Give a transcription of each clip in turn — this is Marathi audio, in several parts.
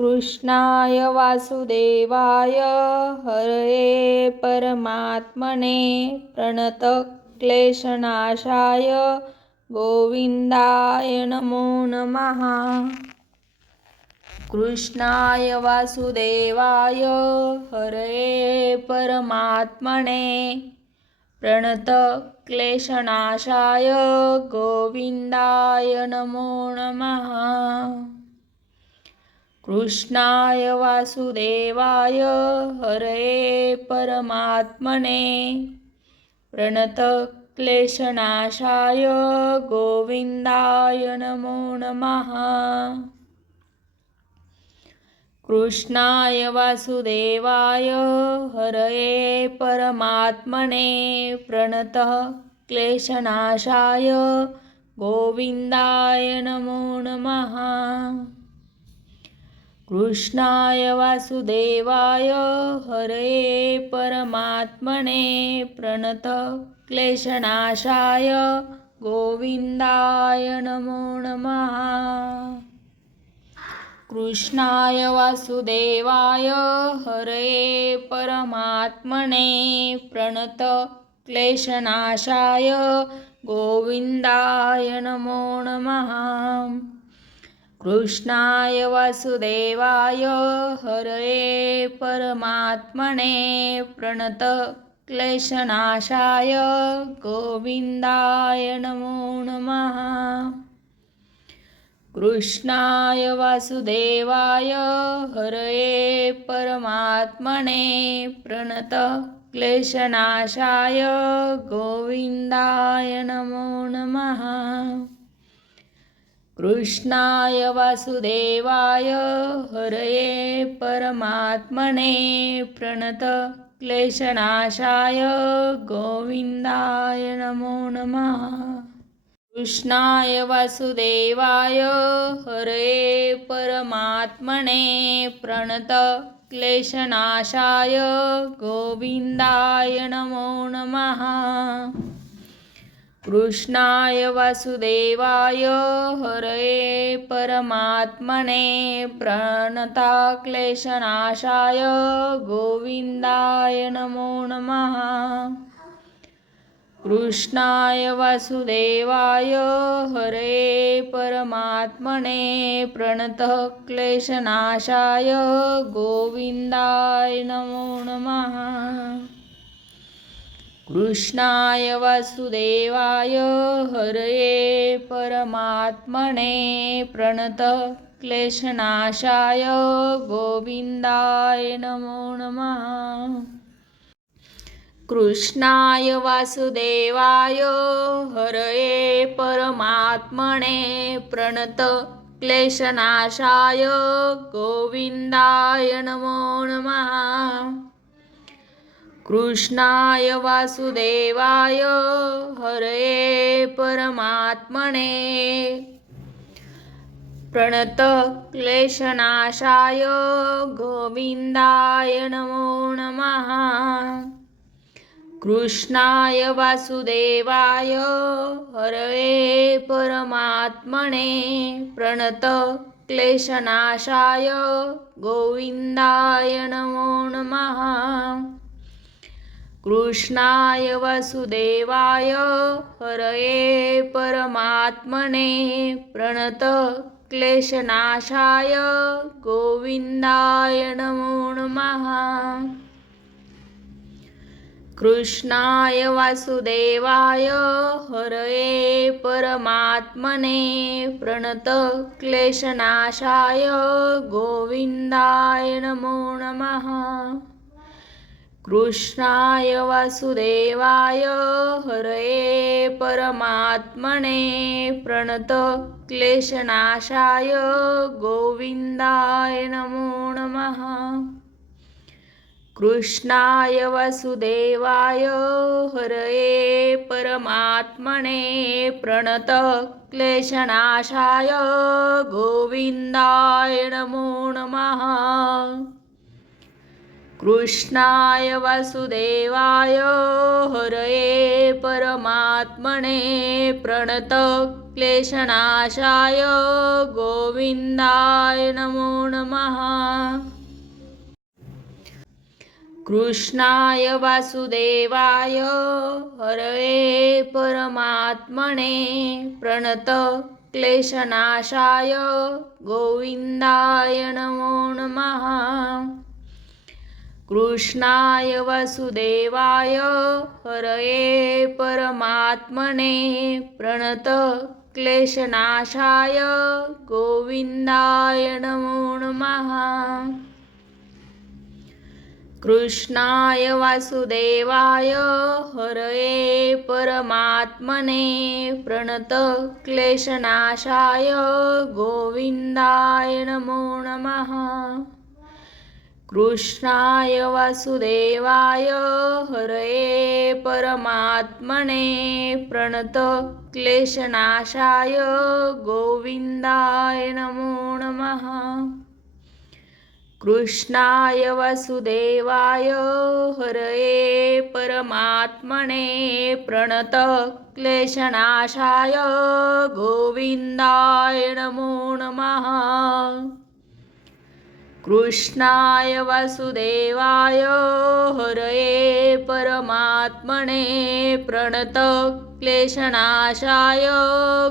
कृष्णाय वासुदेवाय हरये परमात्मने प्रणतक्लेशनाशाय गोविन्दाय नमो नमः। कृष्णाय वासुदेवाय हरये परमात्मने प्रणतक्लेशनाशाय गोविन्दाय नमो नमः। कृष्णाय वासुदेवाय हरये परमात्मने प्रणतक्लेशनाशाय गोविन्दाय नमो नमः। कृष्णाय वासुदेवाय हरये परमात्मने प्रणतक्लेशनाशाय गोविन्दाय नमो नमः। कृष्णाय वासुदेवाय हरये परमात्मने प्रणतक्लेशनाशाय गोविन्दाय नमो नमः। कृष्णाय वासुदेवाय हरये परमात्मने प्रणतक्लेशनाशाय गोविन्दाय नमो नमः। कृष्णाय वासुदेवाय हरये परमात्मने प्रणतक्लेशनाशाय गोविन्दाय नमो नमः। कृष्णाय वासुदेवाय हरये परमात्मने प्रणतक्लेशनाशाय गोविन्दाय नमो नमः। कृष्णाय वासुदेवाय हरये परमात्मने प्रणतक्लेशनाशाय गोविन्दाय नमो नमः। कृष्णाय वासुदेवाय हरये परमात्मने प्रणतक्लेशनाशाय गोविन्दाय नमो नमः। कृष्णाय वासुदेवाय हरये परमात्मने प्रणतक्लेशनाशाय गोविन्दाय नमो नमः। कृष्णाय वासुदेवाय हरये परमात्मने प्रणतक्लेशनाशाय गोविन्दाय नमो नमः। कृष्णाय वासुदेवाय हरये परमात्मने प्रणतक्लेशनाशाय गोविन्दाय नमो नमः। कृष्णाय वासुदेवाय हरये परमात्मने प्रणतक्लेशनाशाय गोविन्दाय नमो नमः। कृष्णाय वासुदेवाय हरये परमात्मने प्रणतक्लेशनाशाय गोविन्दाय नमो नमः। कृष्णाय वासुदेवाय हरये परमात्मने प्रणतक्लेशनाशाय गोविन्दाय नमो नमः। कृष्णाय वासुदेवाय हरये परमात्मने प्रणतक्लेशनाशाय गोविन्दाय नमो नमः। कृष्णाय वासुदेवाय हरये परमात्मने प्रणतक्लेशनाशाय गोविन्दाय नमो नमः। कृष्णाय वासुदेवाय हरये परमात्मने प्रणतक्लेशनाशाय गोविन्दाय नमो नमः। कृष्णाय वासुदेवाय हरये परमात्मने प्रणतक्लेशनाशाय गोविन्दाय नमो नमः। कृष्णाय वासुदेवाय हरये परमात्मने प्रणतक्लेशनाशाय गोविन्दाय नमो नमः। कृष्णाय वासुदेवाय हरये परमात्मने प्रणतक्लेशनाशाय गोविन्दाय नमो नमः। कृष्णाय वासुदेवाय हरये परमात्मने प्रणतक्लेशनाशाय गोविन्दाय नमो नमः। कृष्णाय वासुदेवाय हरये परमात्मने प्रणतक्लेशनाशाय गोविन्दाय नमो नमः। कृष्णाय वासुदेवाय हरये परमात्मने प्रणतक्लेशनाशाय गोविन्दाय नमो नमः। कृष्णाय वासुदेवाय हरये परमात्मने प्रणतक्लेशनाशाय गोविन्दाय नमो नमः। कृष्णाय वासुदेवाय हरये परमात्मने प्रणतक्लेशनाशाय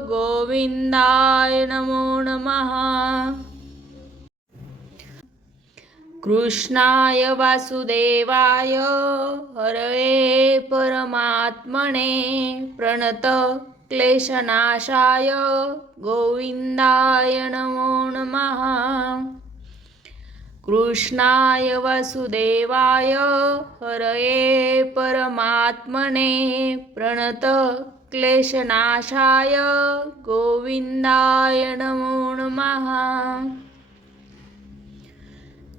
गोविन्दाय नमो नमः। कृष्णाय वासुदेवाय हरये परमात्मने प्रणतक्लेशनाशाय गोविन्दाय नमो नमः। कृष्णाय वासुदेवाय हरये परमात्मने प्रणतक्लेशनाशाय गोविन्दाय नमो नमः।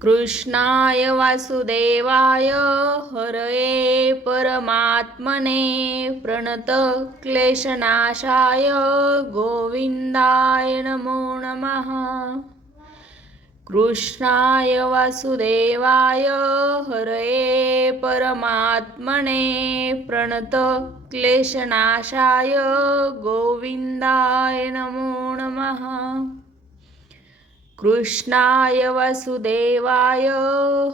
कृष्णाय वासुदेवाय हरये परमात्मने प्रणतक्लेशनाशाय गोविन्दाय नमो नमः। कृष्णाय वासुदेवाय हरये परमात्मने प्रणतक्लेशनाशाय गोविन्दाय नमो नमः। कृष्णाय वासुदेवाय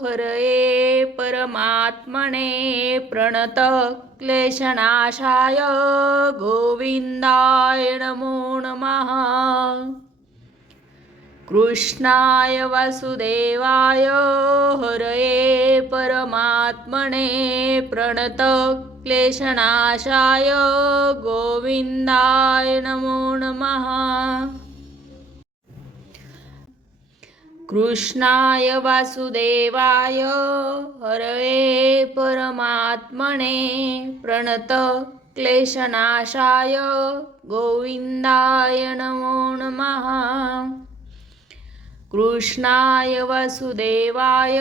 हरये परमात्मने प्रणतक्लेशनाशाय गोविन्दाय नमो नमः। कृष्णाय वासुदेवाय हरये परमात्मने प्रणतक्लेशनाशाय गोविन्दाय नमो नमः। कृष्णाय वासुदेवाय हरये परमात्मने प्रणतक्लेशनाशाय गोविन्दाय नमो नमः। कृष्णाय वासुदेवाय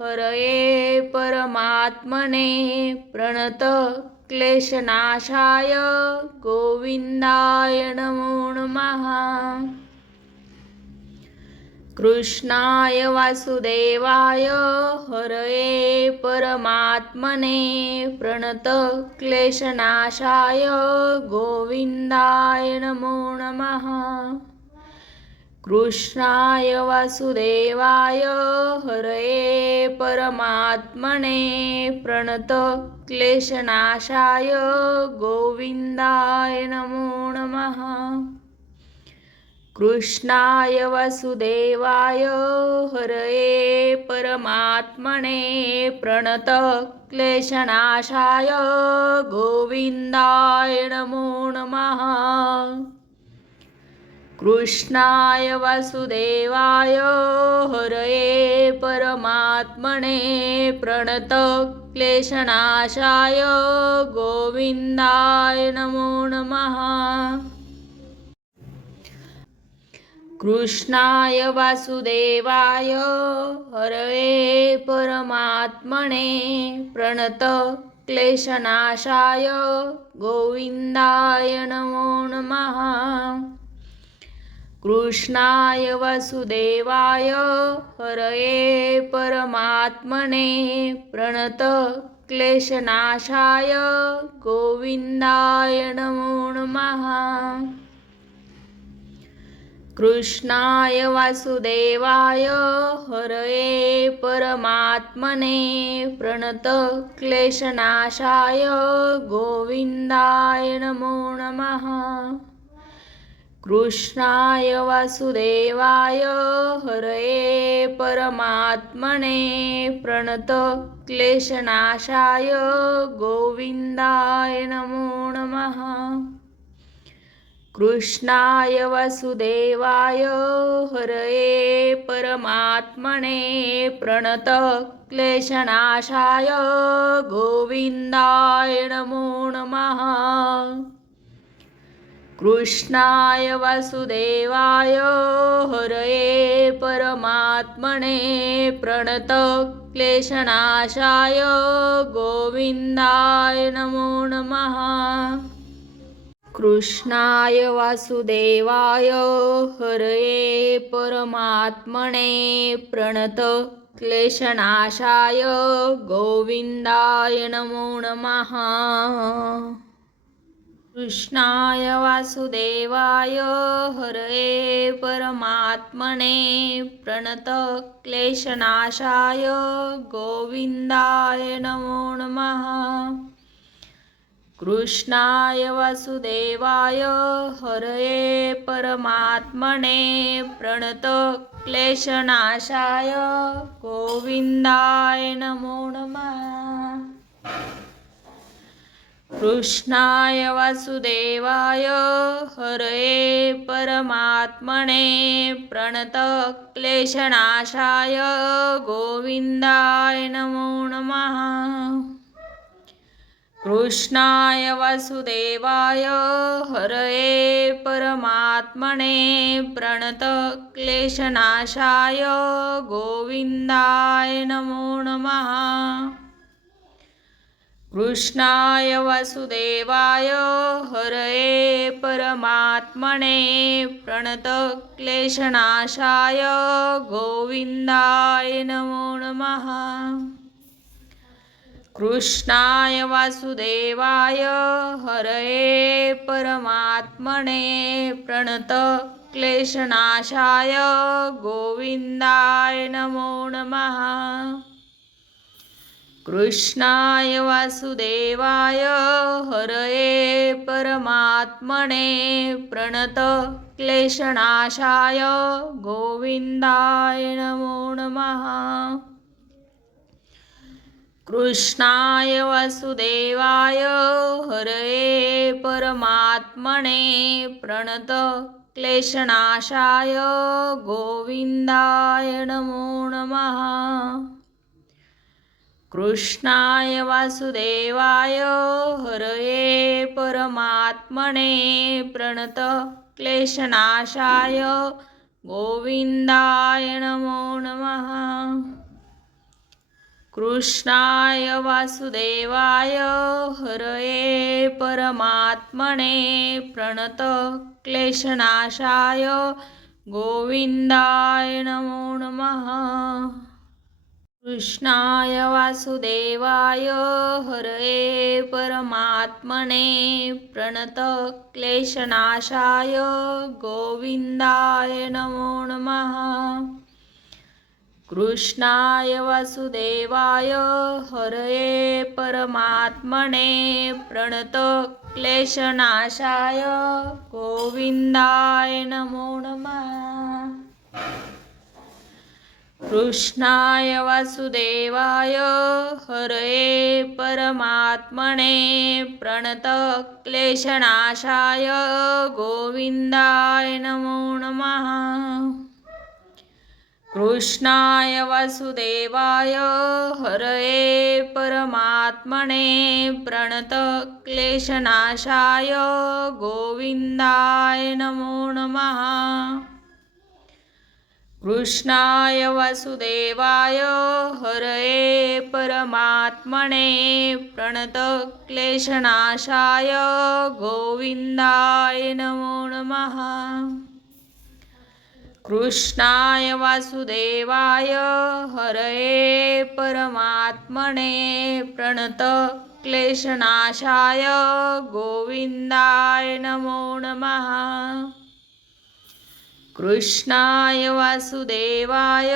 हरये परमात्मने प्रणतक्लेशनाशाय गोविन्दाय नमो नमः। कृष्णाय वासुदेवाय हरये परमात्मने प्रणतक्लेशनाशाय गोविन्दाय नमो नमः। कृष्णाय वासुदेवाय हरये परमात्मने प्रणतक्लेशनाशाय गोविन्दाय नमो नमः। कृष्णाय वासुदेवाय हरये परमात्मने प्रणतक्लेशनाशाय गोविन्दाय नमो नमः। कृष्णाय वासुदेवाय हरये परमात्मने प्रणतक्लेशनाशाय गोविन्दाय नमो नमः। कृष्णाय वासुदेवाय हरये परमात्मने प्रणतक्लेशनाशाय गोविन्दाय नमो नमः। कृष्णाय वासुदेवाय हरये परमात्मने प्रणत क्लेशनाशाय गोविंदाय नमो नमः। कृष्णाय वासुदेवाय हरये परमात्मने प्रणत क्लेशनाशाय गोविंदाय नमो नमः। कृष्णाय वासुदेवाय हरये परमात्मने प्रणत क्लेशनाशाय गोविंदाय नमो नमः। कृष्णाय वासुदेवाय हरये परमात्मने प्रणत क्लेशनाशाय गोविंदाय नमो नमः। कृष्णाय वासुदेवाय हरये परमात्मने प्रणत क्लेशनाशाय गोविंदाय नमो नमः। कृष्णाय वासुदेवाय हरये परमात्मने प्रणत क्लेशनाशाय गोविंदाय नमो नमः। कृष्णाय वासुदेवाय हरये परमात्मने प्रणत क्लेशनाशाय गोविंदाय नमो नमः। कृष्णाय वासुदेवाय हरये परमात्मने प्रणत क्लेशनाशाय गोविंदाय नमो नमः। कृष्णाय वासुदेवाय हरये परमात्मने प्रणत क्लेशनाशाय गोविंदाय नमो नमः। कृष्णाय वासुदेवाय हरये परमात्मने प्रणत क्लेशनाशाय गोविंदाय नमो नमः। कृष्णाय वासुदेवाय हरये परमात्मने प्रणत क्लेशनाशाय गोविंदाय नमो नमः। कृष्णाय वासुदेवाय हरये परमात्मने प्रणत क्लेशनाशाय गोविंदाय नमो नमः। कृष्णाय वासुदेवाय हरये परमात्मने प्रणत क्लेशनाशाय गोविंदाय नमो नमः। कृष्णाय वासुदेवाय हरये परमात्मने प्रणत क्लेशनाशाय गोविंदाय नमो नमः। कृष्णाय वासुदेवाय हरये परमात्मने प्रणत क्लेशनाशाय गोविंदाय नमो नमः। कृष्णाय वासुदेवाय हरये परमात्मने प्रणत क्लेशनाशाय गोविंदाय नमो नमः। कृष्णाय वासुदेवाय हरये परमात्मने प्रणत क्लेशनाशाय गोविंदाय नमो नमः। कृष्णाय वासुदेवाय हरये परमात्मने प्रणत क्लेशनाशाय गोविंदाय नमो नमः। कृष्णाय वासुदेवाय हरये परमात्मने प्रणत क्लेशनाशाय गोविंदाय नमो नमः। कृष्णाय वासुदेवाय हरये परमात्मने प्रणत क्लेशनाशाय गोविंदाय नमो नमः। कृष्णाय वासुदेवाय हरये परमात्मने प्रणत क्लेशनाशाय गोविंदाय नमो नमः। कृष्णाय वासुदेवाय हरये परमात्मने प्रणतक्लेशनाशाय गोविन्दाय नमो नमः। कृष्णाय वासुदेवाय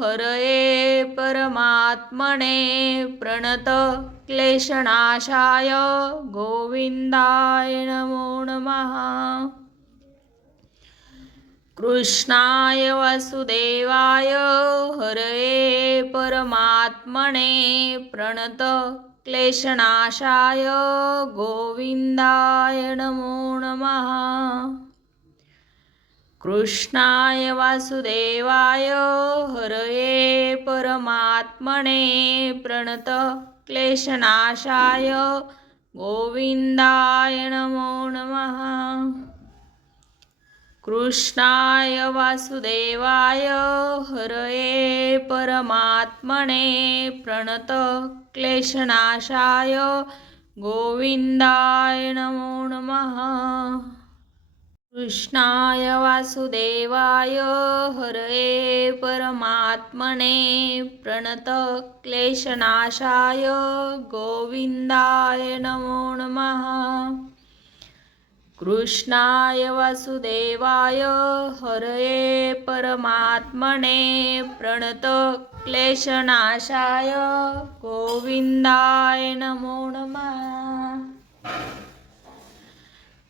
हरये परमात्मने प्रणतक्लेशनाशाय गोविन्दाय नमो नमः। कृष्णाय वासुदेवाय हरये परमात्मने प्रणतक्लेशनाशाय गोविन्दाय नमो नमः। कृष्णाय वासुदेवाय हरये परमात्मने प्रणतक्लेशनाशाय गोविन्दाय नमो नमः। कृष्णाय वासुदेवाय हरये परमात्मने प्रणतक्लेशनाशाय गोविन्दाय नमो नमः। कृष्णाय वासुदेवाय हरये परमात्मने प्रणतक्लेशनाशाय गोविन्दाय नमो नमः। कृष्णाय वासुदेवाय हरये परमात्मने प्रणतक्लेशनाशाय गोविन्दाय नमो नमः।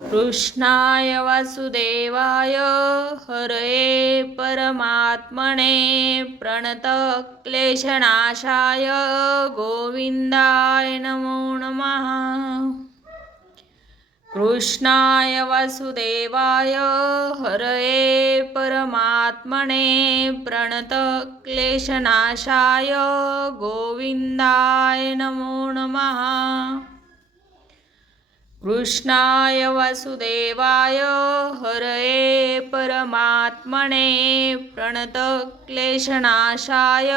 कृष्णाय वासुदेवाय हरये परमात्मने प्रणतक्लेशनाशाय गोविन्दाय नमो नमः। कृष्णाय वासुदेवाय हरये परमात्मने प्रणतक्लेशनाशाय गोविन्दाय नमो नमः। कृष्णाय वासुदेवाय हरये परमात्मने प्रणतक्लेशनाशाय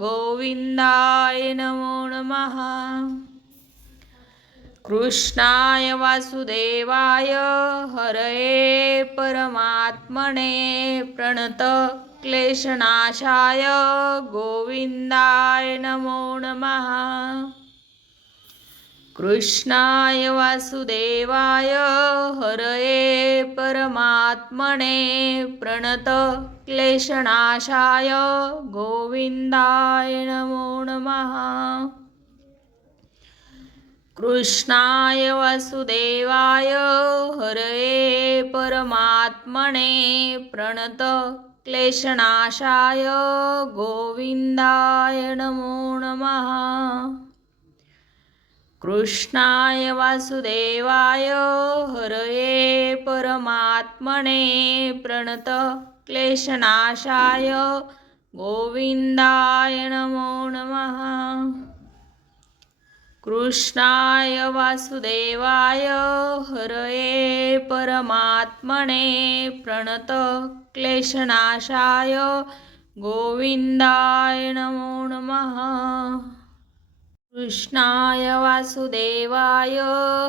गोविन्दाय नमो नमः। कृष्णाय वासुदेवाय हरये परमात्मने प्रणतक्लेशनाशाय गोविन्दाय नमो नमः। कृष्णाय वासुदेवाय हरये परमात्मने प्रणतक्लेशनाशाय गोविन्दाय नमो नमः। कृष्णाय वासुदेवाय हरये परमात्मने प्रणतक्लेशनाशाय गोविन्दाय नमो नमः। कृष्णाय वासुदेवाय हरये परमात्मने प्रणतक्लेशनाशाय गोविन्दाय नमो नमः। कृष्णाय वासुदेवाय हरये परमात्मने प्रणतक्लेशनाशाय गोविन्दाय नमो नमः। कृष्णाय वासुदेवाय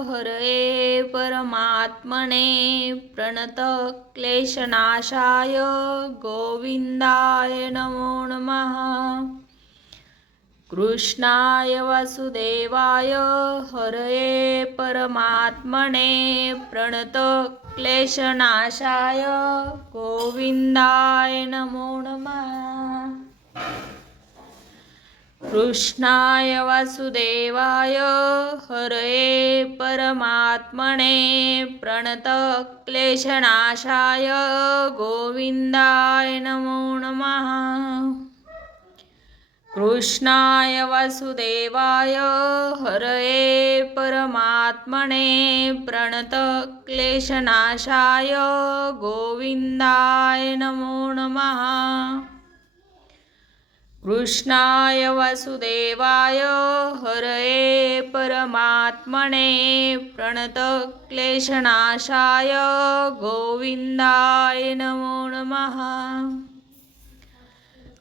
हरये परमात्मने प्रणतक्लेशनाशाय गोविन्दाय नमो नमः। कृष्णाय वासुदेवाय हरये परमात्मने प्रणतक्लेशनाशाय गोविन्दाय नमो नमः। कृष्णाय वासुदेवाय हरये परमात्मने प्रणतक्लेशनाशाय गोविन्दाय नमो नमः। कृष्णाय वासुदेवाय हरये परमात्मने प्रणतक्लेशनाशाय गोविन्दाय नमो नमः। कृष्णाय वासुदेवाय हरये परमात्मने प्रणतक्लेशनाशाय गोविन्दाय नमो नमः।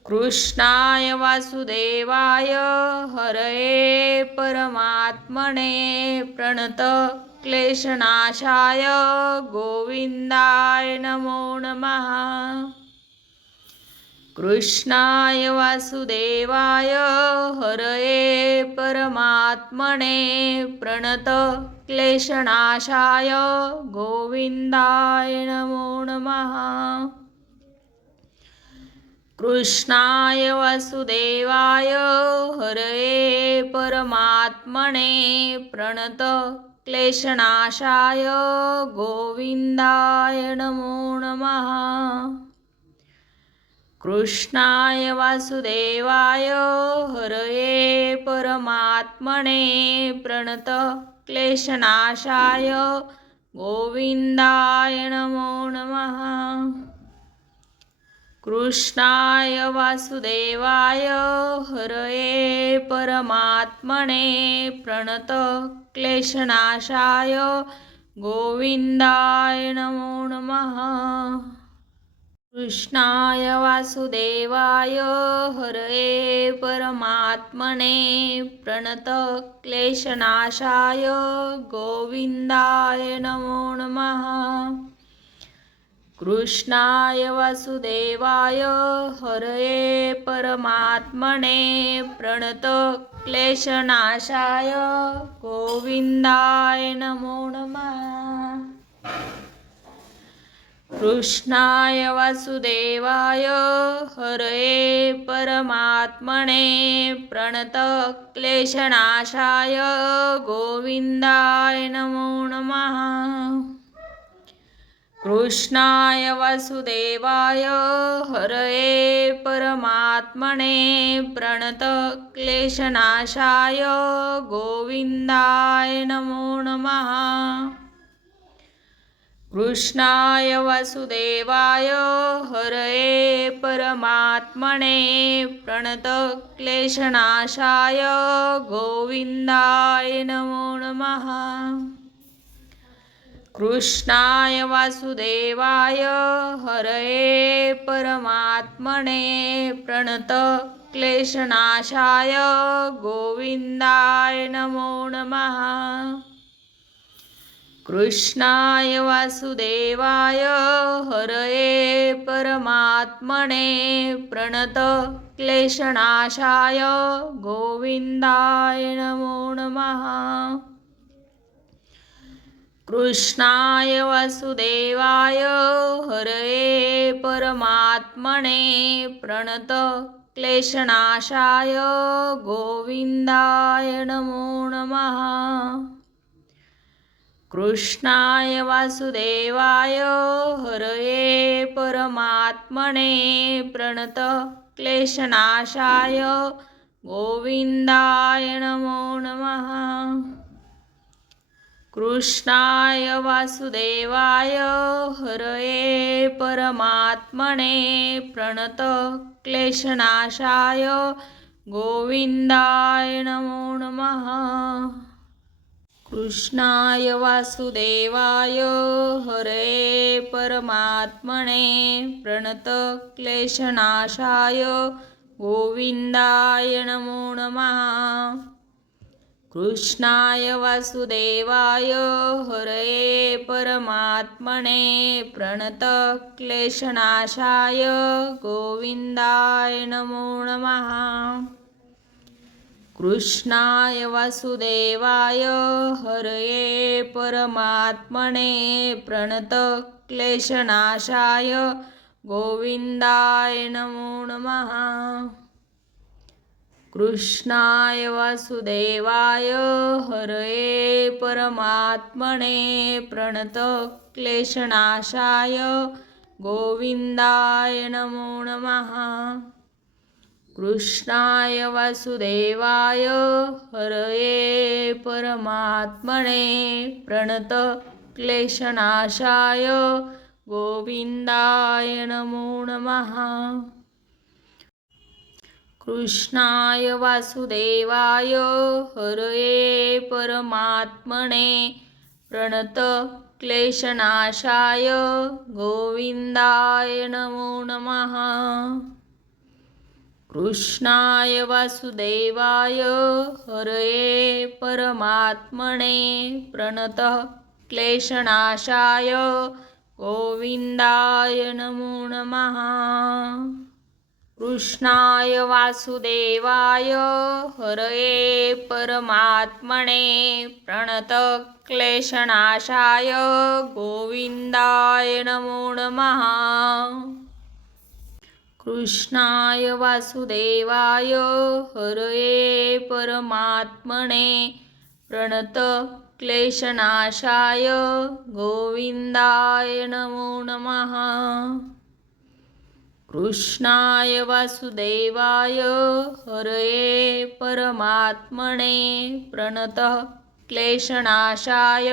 कृष्णाय वासुदेवाय हरये परमात्मने प्रणतक्लेशनाशाय गोविन्दाय नमो नमः। कृष्णाय वासुदेवाय हरये परमात्मने प्रणत क्लेशनाशाय गोविन्दाय नमो नमः। कृष्णाय वासुदेवाय हरये परमात्मने प्रणत क्लेशनाशाय गोविन्दाय नमो नमः। कृष्णाय वासुदेवाय हरये परमात्मने प्रणत क्लेशनाशाय गोविन्दाय नमो नमः। कृष्णाय वासुदेवाय हरये परमात्मने प्रणत क्लेशनाशाय गोविन्दाय नमो नमः। कृष्णाय वासुदेवाय हरये परमात्मने प्रणत क्लेशनाशाय गोविन्दाय नमो नमः। कृष्णाय वासुदेवाय हरये परमात्मने प्रणत क्लेशनाशाय गोविन्दाय नमो नमः। कृष्णाय वासुदेवाय हरये परमात्मने प्रणत क्लेशनाशाय गोविन्दाय नमो नमः। कृष्णाय वासुदेवाय हरये परमात्मने प्रणत क्लेशनाशाय गोविन्दाय नमो नमः। कृष्णाय वासुदेवाय हरये परमात्मने प्रणत क्लेशनाशाय गोविन्दाय नमो नमः। कृष्णाय वासुदेवाय हरये परमात्मने प्रणत क्लेशनाशाय गोविन्दाय नमो नमः। कृष्णाय वासुदेवाय हरये परमात्मने प्रणत क्लेशनाशाय गोविन्दाय नमो नमः। कृष्णाय वासुदेवाय हरये परमात्मने प्रणत क्लेशनाशाय गोविन्दाय नमो नमः। कृष्णाय वासुदेवाय हरये परमात्मने प्रणत क्लेशनाशाय गोविन्दाय नमो नमः। कृष्णाय वासुदेवाय हरये परमात्मने प्रणत क्लेशनाशाय गोविन्दाय नमो नमः। कृष्णाय वासुदेवाय हरये परमात्मने प्रणत क्लेशनाशाय गोविन्दाय नमो नमः। कृष्णाय वासुदेवाय हरये परमात्मने प्रणत क्लेशनाशाय गोविन्दाय नमो नमः। कृष्णाय वासुदेवाय हरये परमात्मने प्रणत क्लेशनाशाय गोविन्दाय नमो नमः। कृष्णाय वासुदेवाय हरये परमात्मने प्रणत क्लेशनाशाय गोविन्दाय नमो नमः। कृष्णाय वासुदेवाय हरये परमात्मने प्रणत क्लेशनाशाय गोविन्दाय नमो नमः। कृष्णाय वासुदेवाय हरये परमात्मने प्रणत क्लेशनाशाय गोविन्दाय नमो नमः। कृष्णाय वासुदेवाय हरये परमात्मने प्रणत क्लेशनाशाय गोविन्दाय नमो नमः। कृष्णाय वासुदेवाय हरये परमात्मने प्रणतक्लेशनाशाय गोविन्दाय नमो नमः। कृष्णाय वासुदेवाय हरये परमात्मने प्रणतक्लेशनाशाय गोविन्दाय नमो नमः। कृष्णाय वासुदेवाय हरये परमात्मने प्रणतक्लेशनाशाय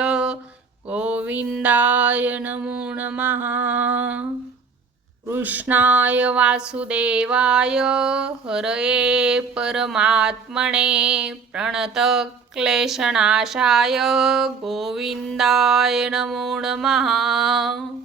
गोविन्दाय नमो नमः। कृष्णाय वासुदेवाय हरये परमात्मने प्रणतक्लेशनाशाय गोविन्दाय नमो नमः।